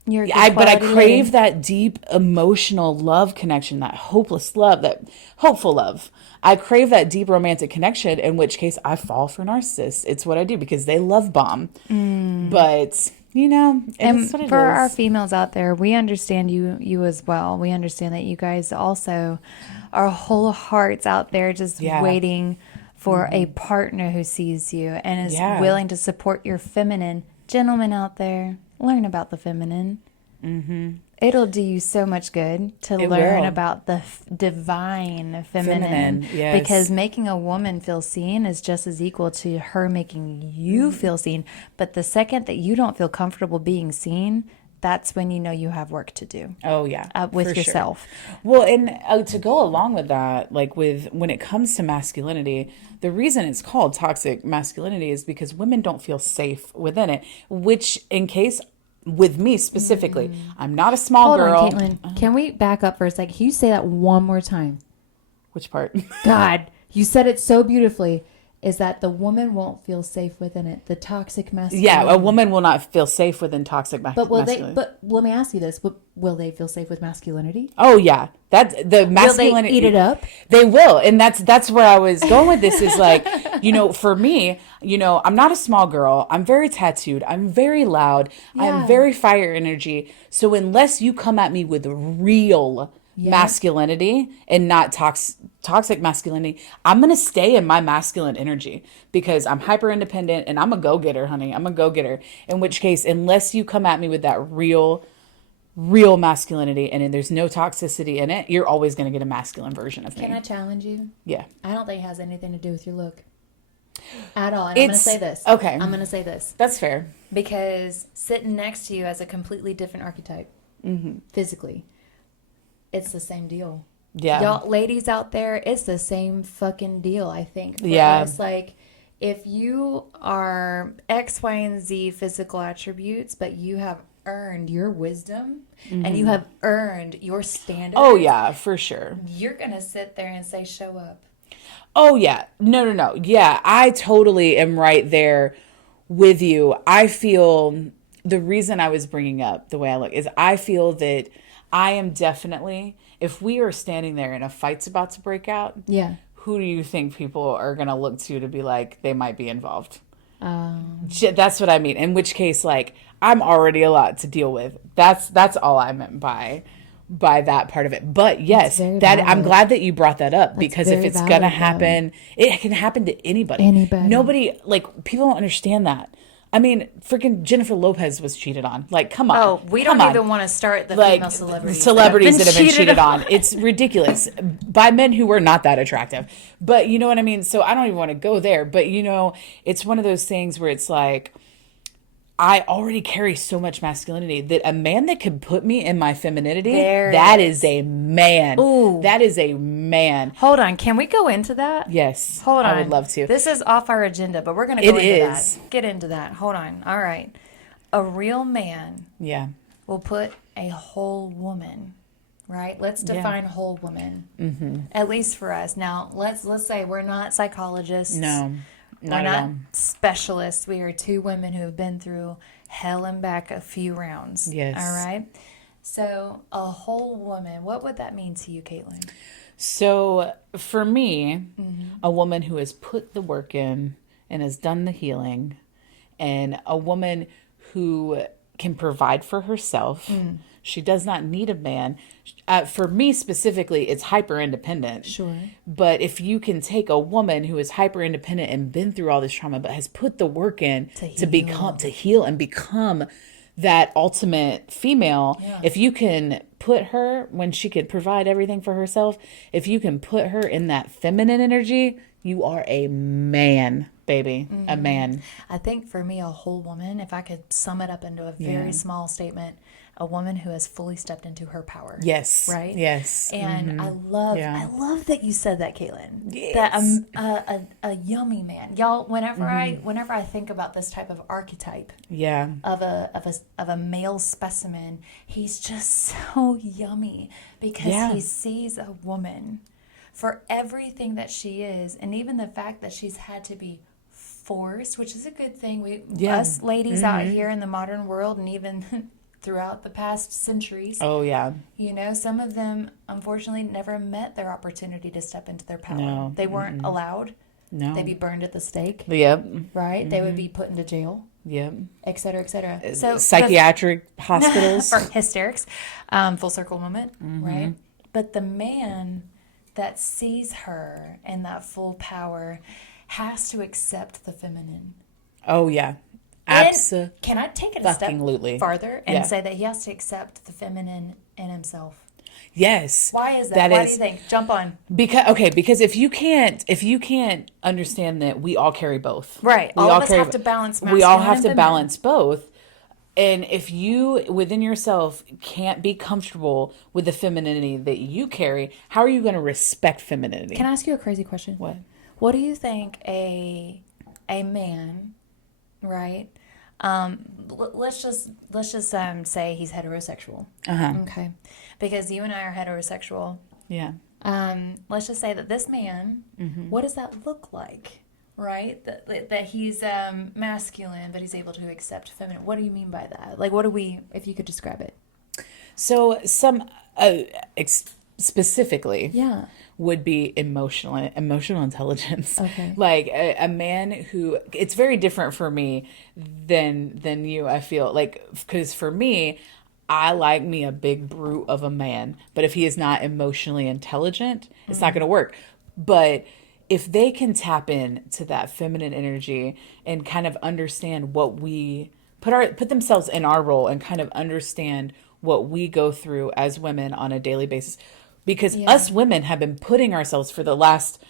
You're a good but I quality crave lady. that deep emotional love connection, that hopeless love, that hopeful love. I crave that deep romantic connection, in which case I fall for narcissists. It's what I do because they love bomb. But, And it's what it for our is. females out there, we understand you as well. We understand that you guys also are whole hearts out there just Yeah. waiting for a partner who sees you and is Yeah. willing to support your feminine. Gentlemen out there, learn about the feminine. It'll do you so much good to It learn will. about the divine feminine. Yes. Because making a woman feel seen is just as equal to her making you feel seen. But the second that you don't feel comfortable being seen, that's when you know you have work to do Oh, yeah. with for sure. yourself. Well, and to go along with that, when it comes to masculinity, the reason it's called toxic masculinity is because women don't feel safe within it, which with me specifically, I'm not a small Hold girl. on, Caitlin. Can we back up for a second? Can you say that one more time? Which part? God, you said it so beautifully. Is that the woman won't feel safe within it? The toxic masculinity. Yeah, a woman will not feel safe within toxic But will they? masculinity. But let me ask you this: will they feel safe with masculinity? Oh yeah, that's the Will masculinity. they eat it up? They will, and that's where I was going with this. Is for me, I'm not a small girl. I'm very tattooed. I'm very loud. Yeah. I'm very fire energy. So unless you come at me with real masculinity and not toxic masculinity, I'm gonna stay in my masculine energy because I'm hyper independent and I'm a go getter, honey. I'm a go getter. In which case, unless you come at me with that real masculinity and there's no toxicity in it, you're always going to get a masculine version of me. Can I challenge you? Yeah. I don't think it has anything to do with your look at all. And I'm going to It's- say this. okay. I'm going to say this That's fair. Because sitting next to you as a completely different archetype, physically. It's the same deal. Yeah. y'all ladies out there, it's the same fucking deal, I think. For Yeah. us. Like, if you are X, Y, and Z physical attributes, but you have earned your wisdom and you have earned your standards, Oh yeah, for sure. you're going to sit there and say, show up. Oh yeah. No. Yeah, I totally am right there with you. I feel the reason I was bringing up the way I look is I feel that I am definitely, if we are standing there and a fight's about to break out, Yeah. who do you think people are going to look to be like, they might be involved? That's what I mean. In which case, I'm already a lot to deal with. That's all I meant by that part of it. But yes, very that I'm valid. glad that you brought that up because if very it's valid, gonna though. happen, it can happen to anybody. Anybody. Nobody, people don't understand that. I mean, freaking Jennifer Lopez was cheated on. Come on. Oh, we Come don't on. even want to start the female celebrities. Celebrities that have been cheated on. It's ridiculous by men who were not that attractive. But you know what I mean? So I don't even want to go there. But it's one of those things where it's I already carry so much masculinity that a man that could put me in my femininity, There it that is. is a man. Ooh. That is a man. Hold on, can we go into that? Yes. Hold on. I would love to. This is off our agenda, but we're going to go It into is. that. Get into that. Hold on. All right. A real man Yeah. will put a whole woman right? Let's define whole woman, at least for us. Now, let's say we're not psychologists. No, We're not at not all. specialists. We are two women who have been through hell and back a few rounds. Yes. All right. So, a whole woman, what would that mean to you, Caitlin? So for me, a woman who has put the work in and has done the healing, and a woman who can provide for herself. She does not need a man. For me specifically, it's hyper independent. Sure. But if you can take a woman who is hyper independent and been through all this trauma, but has put the work in to heal and become that ultimate female, if you can put her when she could provide everything for herself, if you can put her in that feminine energy, you are a man, baby, a man. I think for me, a whole woman, if I could sum it up into a very small statement, a woman who has fully stepped into her power. Yes. Right? Yes. And I love that you said that, Caitlin. Yes. That a yummy man, y'all. Whenever I think about this type of archetype Yeah. of a male specimen, he's just so yummy because he sees a woman for everything that she is, and even the fact that she's had to be forced, which is a good thing. Us ladies out here in the modern world, and even throughout the past centuries. Oh, yeah. You know, some of them, unfortunately, never met their opportunity to step into their power. No. They weren't allowed. No. They'd be burned at the stake, Yep. right? They would be put into jail, Yep. et cetera, et cetera. So Psychiatric hospitals. for hysterics, full circle moment, right? But the man that sees her in that full power has to accept the feminine. Oh, yeah. And Absolutely. can I take it a step Fucking-lutely. farther and Yeah. say that he has to accept the feminine in himself? Yes. Why is that? That Why is- do you think? Jump on. Because if you can't understand that we all carry both. Right. We All of us carry- have to balance We all masculine have and to feminine. balance both. And if you within yourself can't be comfortable with the femininity that you carry, how are you going to respect femininity? Can I ask you a crazy question? What? What do you think a man, right? Let's just say he's heterosexual. Okay, because you and I are heterosexual. Yeah. Let's just say that this man, what does that look like, right? That he's masculine, but he's able to accept feminine. What do you mean by that? Like, what do we? If you could describe it. So specifically, Yeah. would be emotional intelligence. Okay. Like a man who, it's very different for me than you, I feel like, because for me, I like me a big brute of a man, but if he is not emotionally intelligent, it's not going to work. But if they can tap in to that feminine energy and kind of understand what we put themselves in our role and kind of understand what we go through as women on a daily basis, because us women have been putting ourselves for the last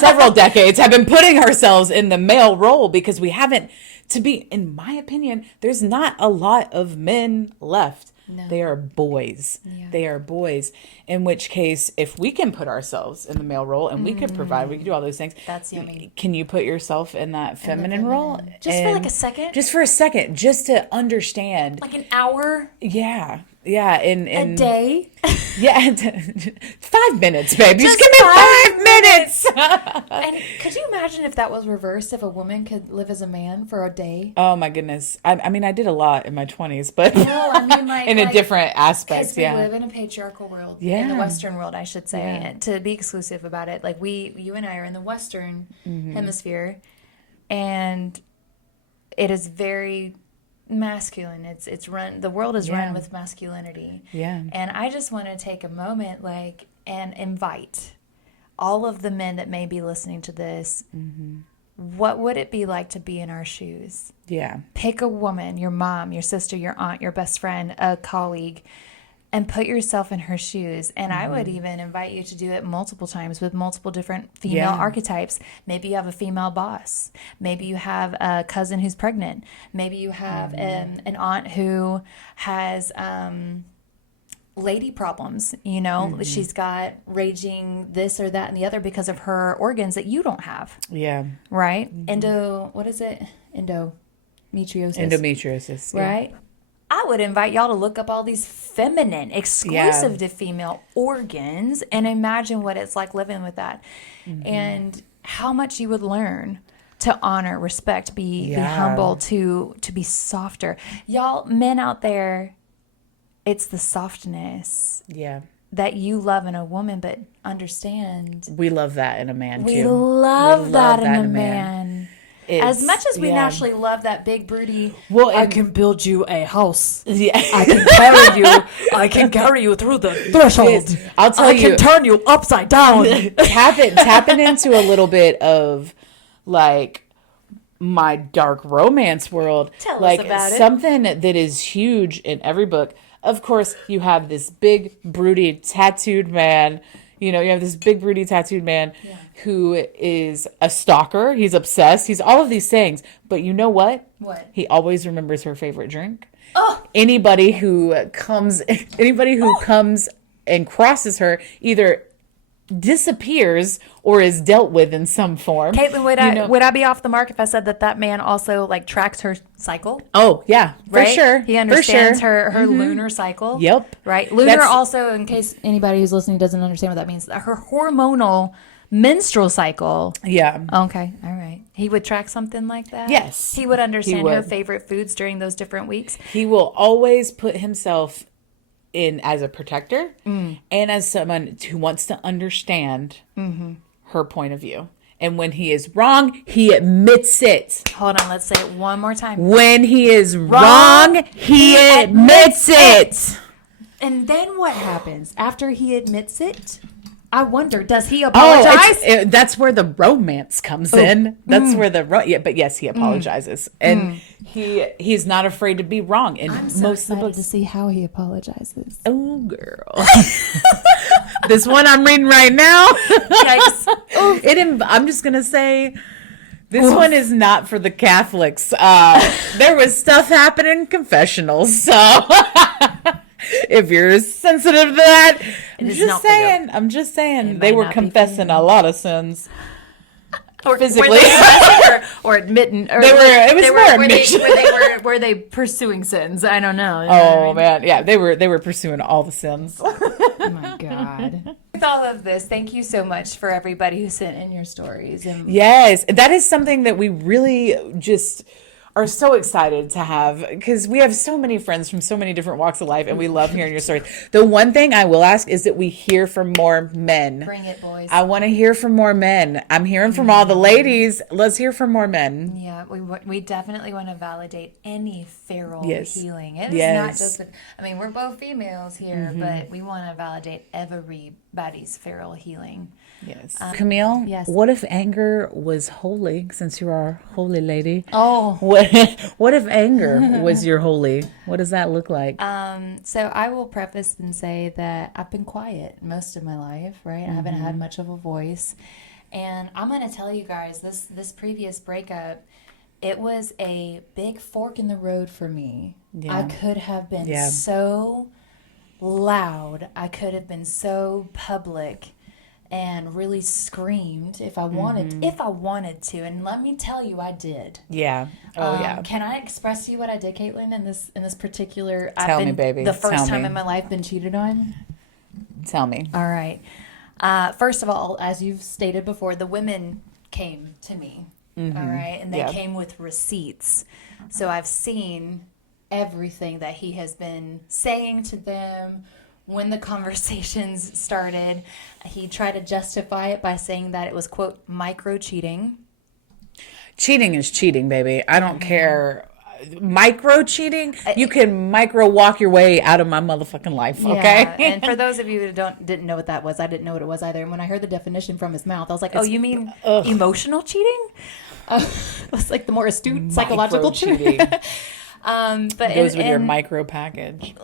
several decades, have been putting ourselves in the male role because we haven't, in my opinion, there's not a lot of men left. No. They are boys. Yeah. They are boys. In which case, if we can put ourselves in the male role and we could provide, we could do all those things. That's yummy. Can you put yourself in that feminine role? Just for like And a second? Just for a second, just to understand. Like an hour Yeah. Yeah. And a day? yeah, 5 minutes, baby. Just Just give me 5 minutes. And could you imagine if that was reversed? If a woman could live as a man for a day? Oh my goodness. I mean, I did a lot in my 20s, but No, I mean like in a like, different aspect. Because we Yeah. live in a patriarchal world, in Yeah. the Western world, I should say. Yeah. And to be exclusive about it, like you and I are in the Western Mm-hmm. hemisphere, and it is very masculine. It's run. The world is Yeah. run with masculinity. Yeah. And I just want to take a moment, and invite all of the men that may be listening to this. What would it be like to be in our shoes? Yeah. Pick a woman, your mom, your sister, your aunt, your best friend, a colleague, and put yourself in her shoes. And I would even invite you to do it multiple times with multiple different female Yeah. archetypes. Maybe you have a female boss. Maybe you have a cousin who's pregnant. Maybe you have an aunt who has lady problems. You know, she's got raging this or that and the other because of her organs that you don't have. Yeah. Right? What is it? Endometriosis. Endometriosis. Yeah. Right? I would invite y'all to look up all these feminine, exclusive to female organs and imagine what it's like living with that. And how much you would learn to honor, respect, be humble, to be softer. Y'all, men out there, it's the softness Yeah. that you love in a woman, but understand. We love that in a man, We too. love that in a man. As It's- much as we yeah. naturally love that big broody, Well, I and- can build you a house. Yeah. I can carry you. I can carry you through the threshold. I'll tell I you. can turn you upside down. tapping into a little bit of like my dark romance world. Tell us like about it. something that is huge in every book. Of course, you have this big, broody, tattooed man. You know, you have this big, broody, tattooed man who is a stalker. He's obsessed. He's all of these things. But you know what? What? He always remembers her favorite drink. Oh. Anybody who comes and crosses her either disappears or is dealt with in some form. Caitlin, You know- would I be off the mark if I said that man also like tracks her cycle? Oh yeah, Right? for sure. He understands For sure. her lunar cycle. Yep. Right. Lunar That's- also, in case anybody who's listening doesn't understand what that means, her hormonal menstrual cycle. Yeah. Okay. All right. He would track something like that? Yes, He would understand he her would. favorite foods during those different weeks. He will always put himself in as a protector Mm. and as someone who wants to understand Mm-hmm. her point of view. And when he is wrong, he admits it. Hold on. Let's say it one more time. When he is wrong, he admits it. And then what happens after he admits it? I wonder, does he Oh, apologize? that's where the romance comes in. That's where the but yes, he apologizes, and he's not afraid to be wrong. And I'm so most of the excited books, to see how he apologizes. oh girl, this one I'm reading right now. Yikes. I'm just gonna say. This one is not for the Catholics. There was stuff happening in confessionals, so if you're sensitive to that, I'm is just not for you. saying. I'm just saying they might were not be for confessing a lot of sins. Or Physically. were they confessing or admitting? Or They were- it was more were admission. were they pursuing sins? I don't know. Oh man, yeah, they were pursuing all the sins. Oh my god. With all of this, thank you so much for everybody who sent in your stories. And Yes, that is something that we really just are so excited to have because we have so many friends from so many different walks of life and we love hearing your stories. The one thing I will ask is that we hear from more men. bring it, boys. I want to hear from more men. I'm hearing from all the ladies. Let's hear from more men. Yeah, we definitely want to validate any feral Yes. healing. It is not Yes. just. I mean, we're both females here, but we want to validate everybody's feral healing. Yes. Camille, yes. what if anger was holy since you are a holy lady? Oh. What if anger was your holy? What does that look like? So I will preface and say that I've been quiet most of my life, right? I haven't had much of a voice. And I'm going to tell you guys, this previous breakup, it was a big fork in the road for me. Yeah. I could have been Yeah. so loud. I could have been so public and really screamed if I wanted to. And let me tell you, I did. Yeah. Oh yeah. Can I express to you what I did, Caitlin, in this particular? Tell me, baby. The first Tell time me. in my life been cheated on. Tell me. All right. First of all, as you've stated before, the women came to me. All right, and they Yeah. came with receipts. So I've seen everything that he has been saying to them. When the conversations started, he tried to justify it by saying that it was, quote, micro cheating. Cheating is cheating, baby. I don't care. Micro cheating, you can micro walk your way out of my motherfucking life, okay? Yeah, and for those of you who didn't know what that was, I didn't know what it was either. And when I heard the definition from his mouth, I was like, "Oh, you mean emotional cheating?" It's like the more astute psychological cheating But goes with your micro package.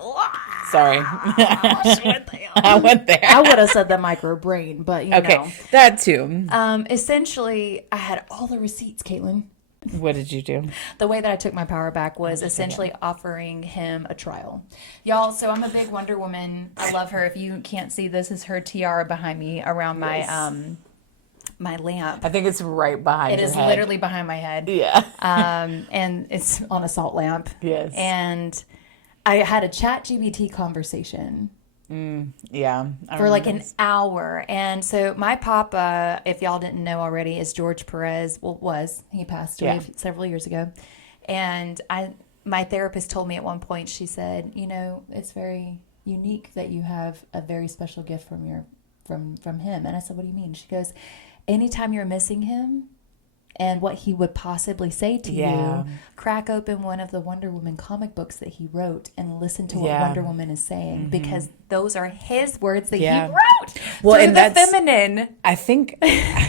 Sorry, I went there. I would have said the micro brain, but you Okay, know. that too. Essentially, I had all the receipts, Caitlin. What did you do? The way that I took my power back was essentially offering him a trial. Y'all, so I'm a big Wonder Woman. I love her. If you can't see, this is her tiara behind me around my lamp. I think it's right behind It your is head. literally behind my head. Yeah. And it's on a salt lamp. Yes. And I had a chat GBT conversation Yeah. I for like remember an this. hour. And so my papa, if y'all didn't know already, is George Perez. Well, he passed away Yeah. several years ago. And my therapist told me at one point, she said, it's very unique that you have a very special gift from him. And I said, what do you mean? She goes, anytime you're missing him and what he would possibly say to Yeah. you, crack open one of the Wonder Woman comic books that he wrote and listen to what Yeah. Wonder Woman is saying, because those are his words that Yeah. he wrote Well, through and the that's- feminine. I think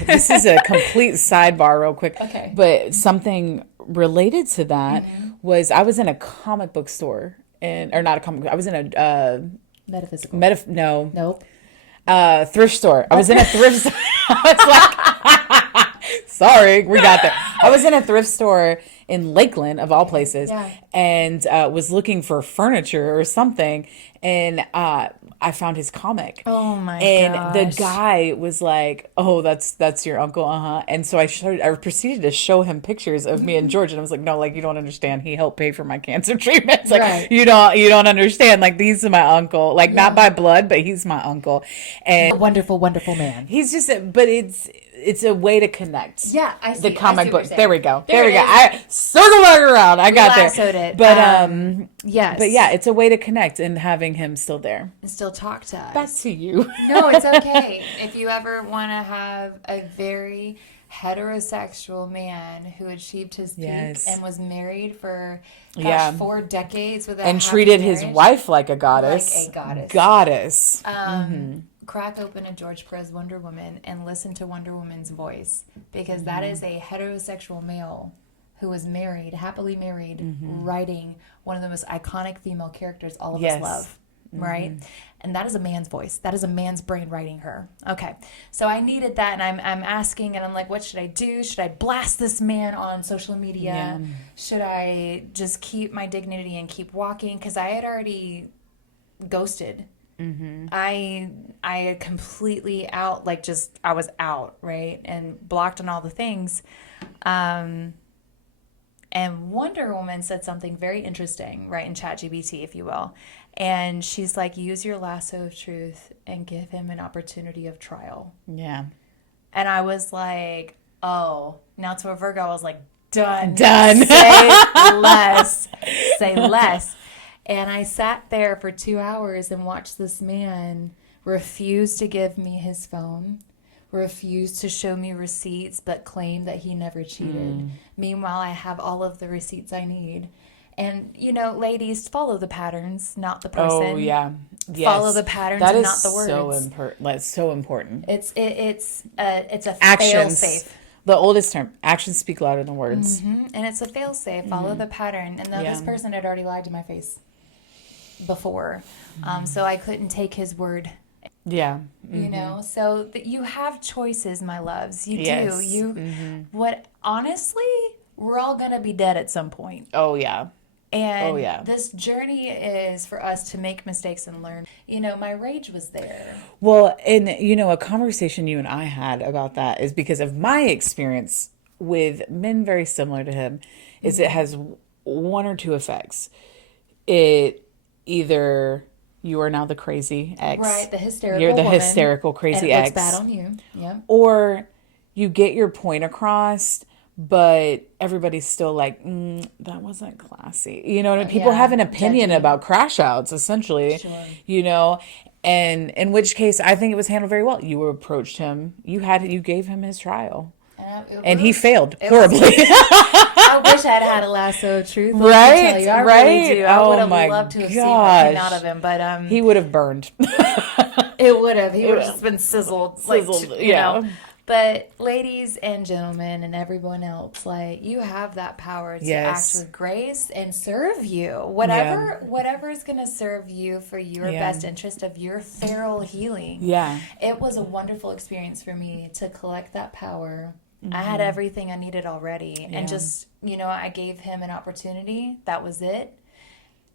this is a complete sidebar, real quick. Okay. But something related to that was I was in a comic book store, or not a comic book. I was in a Metaphysical. no Nope. thrift store. I was in a thrift store. I was like, sorry, we got there. I was in a thrift store in Lakeland, of all places, Yeah. and was looking for furniture or something, and I found his comic. Oh my And the gosh. guy was like, "Oh, that's your uncle, uh-huh." And so I proceeded to show him pictures of me and George, and I was like, "No, like you don't understand. He helped pay for my cancer treatments. Like Right. you don't understand. Like he's my uncle. Like not by blood, but he's my uncle." And A wonderful, wonderful man. he's just, but it's a way to connect. Yeah, I see. The I see comic what book. you're saying. There we go. There There we it go. is. I circle back around. I got lassoed there. it. But Yes. but yeah, it's a way to connect, and having him still there. And still talk to us. Back to you. No, it's okay. If you ever want to have a very heterosexual man who achieved his peak Yes. and was married for Yeah. 4 decades without And happy treated his marriage, wife like a goddess. Like a goddess. Goddess. crack open a George Perez Wonder Woman and listen to Wonder Woman's voice, because that is a heterosexual male who was married, happily married, writing one of the most iconic female characters all of Yes. us love. Right? And that is a man's voice. That is a man's brain writing her. Okay. So I needed that, and I'm asking, and I'm like, what should I do? Should I blast this man on social media? Yeah. Should I just keep my dignity and keep walking? Because I had already ghosted. I had completely out, like just, I was out, right? And blocked on all the things. And Wonder Woman said something very interesting, right, in ChatGPT, if you will. And she's like, use your lasso of truth and give him an opportunity of trial. Yeah. And I was like, oh, now to a Virgo, I was like, done. Done. Say less. Say less. And I sat there for 2 hours and watched this man refuse to give me his phone, refuse to show me receipts, but claim that he never cheated. Meanwhile, I have all of the receipts I need. And, you know, ladies, follow the patterns, not the person. Oh yeah. Yes. Follow the patterns That and is not the words. That's so important. It's a Actions. fail-safe. The oldest term. Actions speak louder than words. And it's a fail-safe. Follow the pattern. And though this Yeah. person had already lied to my face before, so I couldn't take his word. Yeah. You know, so that you have choices, my loves. You Yes. do. What honestly, we're all gonna be dead at some point. Oh yeah. And Oh, yeah. this journey is for us to make mistakes and learn. You know, my rage was there. Well, and you know, a conversation you and I had about that is because of my experience with men very similar to him, is it has one or two effects. It either you are now the crazy ex, Right, the hysterical you're the woman, hysterical and crazy it looks ex, bad on you. Yeah. or you get your point across, but everybody's still like, that wasn't classy. You know, people Yeah, have an opinion judgy. about crash outs, essentially. Sure. You know, and in which case, I think it was handled very well. You approached him, you gave him his trial, and he failed horribly. I wish I'd had a lasso of truth. Let me Right, tell you, I right. really do. I Oh would have my loved to have seen what came gosh. out of him, but He would have burned. it would have. He would have just been sizzled, Sizzled, like, you yeah. know. But ladies and gentlemen and everyone else, like, you have that power to Yes. act with grace and serve you. Whatever is going to serve you for your Yeah. best interest of your feral healing. Yeah. It was a wonderful experience for me to collect that power. I Mm-hmm. had everything I needed already. And just, you know, I gave him an opportunity. That was it.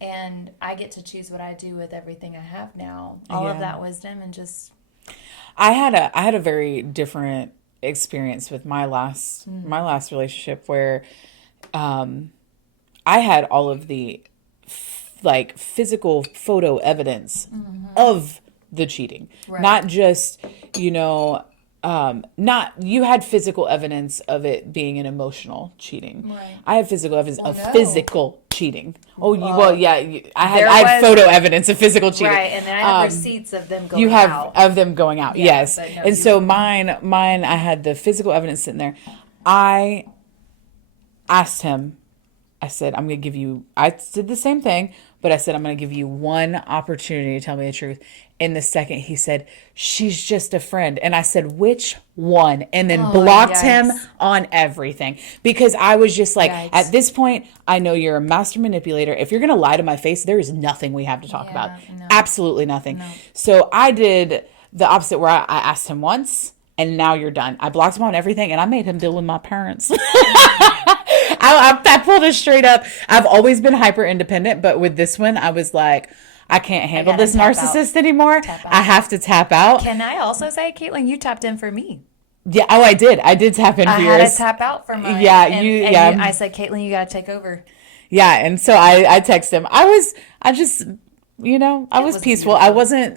And I get to choose what I do with everything I have now. All of Yeah. that wisdom and just, I had a very different experience with my last relationship where I had all of the like physical photo evidence of the cheating, Right. not just, you know, not you had physical evidence of it being an emotional cheating. Right. I have physical evidence of no. physical cheating. Oh, well, yeah, I there had was- photo evidence of physical cheating. Right, and then I have receipts of them going You have out. of them going out, Yeah, yes. but no, And so mine, I had the physical evidence sitting there. I asked him, I said, I'm going to give you, I did the same thing, but I said, I'm going to give you one opportunity to tell me the truth. And the second he said, she's just a friend. And I said, which one? And then blocked him yikes. on everything. Because I was just like, Yikes. at this point, I know you're a master manipulator. If you're going to lie to my face, there is nothing we have to talk about. no. Absolutely nothing. So I did the opposite where I asked him once and now you're done. I blocked him on everything and I made him deal with my parents. I pulled it straight up. I've always been hyper independent, but with this one, I was like, I can't handle gotta this tap narcissist anymore. Tap out. I have to tap out. Can I also say, Caitlin, you tapped in for me. Yeah. Oh, I did. I did tap in for I had yours. to tap out for mine. Yeah, and I said, Caitlin, you got to take over. Yeah. And so I texted him. I was was peaceful. I wasn't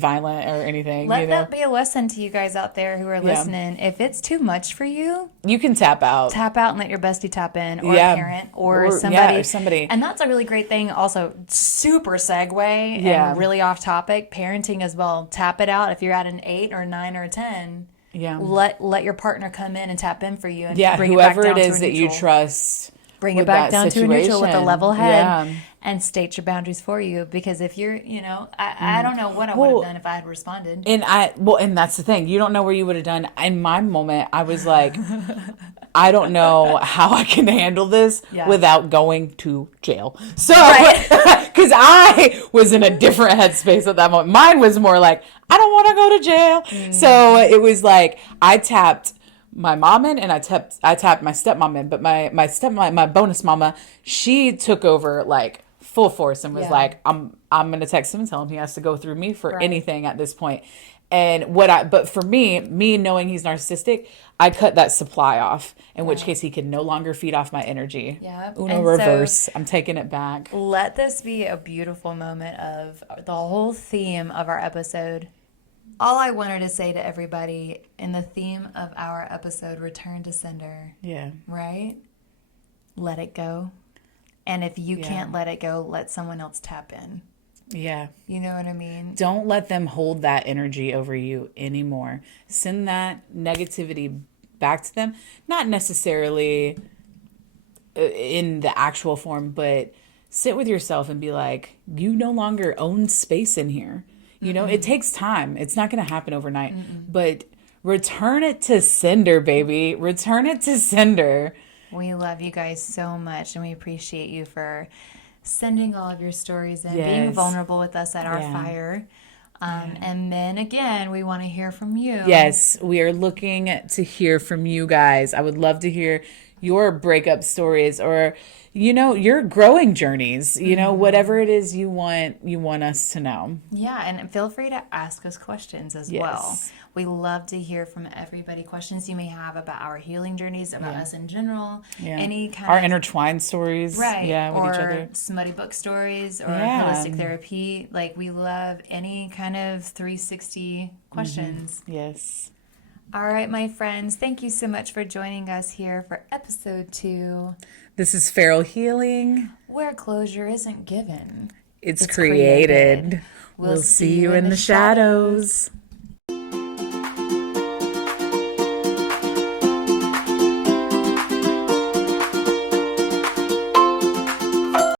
violent or anything. Let you know, that be a lesson to you guys out there who are listening. If it's too much for you, you can tap out. tap out and let your bestie tap in, or Yeah. a parent, or Or- somebody. yeah, or somebody. And that's a really great thing. Also, super segue Yeah. and really off topic. Parenting as well. Tap it out if you're at an 8 or 9 or a 10. Yeah. Let your partner come in and tap in for you and Yeah. bring it back Whoever down it to is a that you neutral. trust. Bring it with back that down to a neutral with a situation. level head Yeah. and state your boundaries for you. Because if you're, I don't know what I would Well, have done if I had responded. And that's the thing. You don't know where you would have done. In my moment, I was like, I don't know how I can handle this Yeah. without going to jail. So, because I was in a different headspace at that moment. Mine was more like, I don't want to go to jail. So it was like, I tapped my mom in and I tapped my stepmom in, but my stepmom, my bonus mama, she took over like full force and was Yeah. like, I'm going to text him and tell him he has to go through me for anything at this point. And but for me knowing he's narcissistic, I cut that supply off, in which case he can no longer feed off my energy. Yeah. Uno And so- reverse. I'm taking it back. Let this be a beautiful moment of the whole theme of our episode. All I wanted to say to everybody in the theme of our episode, Return to Sender, Yeah. right? Let it go. And if you Yeah. can't let it go, let someone else tap in. Yeah. You know what I mean? Don't let them hold that energy over you anymore. Send that negativity back to them. Not necessarily in the actual form, but sit with yourself and be like, you no longer own space in here. You know, it takes time. It's not going to happen overnight, but return it to sender, baby. Return it to sender. We love you guys so much, and we appreciate you for sending all of your stories and being Yes. vulnerable with us at our Yeah. fire. And then again, we want to hear from you. Yes, we are looking to hear from you guys. I would love to hear your breakup stories or your growing journeys, whatever it is you want us to know. Yeah, and feel free to ask us questions as well. Yes. We love to hear from everybody. Questions you may have about our healing journeys, about us in general, Yeah. any kind Our of intertwined stories, right, yeah, with or each other. smutty book stories, or Yeah. holistic therapy. Like, we love any kind of 360 questions. Yes. All right, my friends, thank you so much for joining us here for episode 2, This is Feral Healing. where closure isn't given. It's It's created. created. We'll see you in the shadows.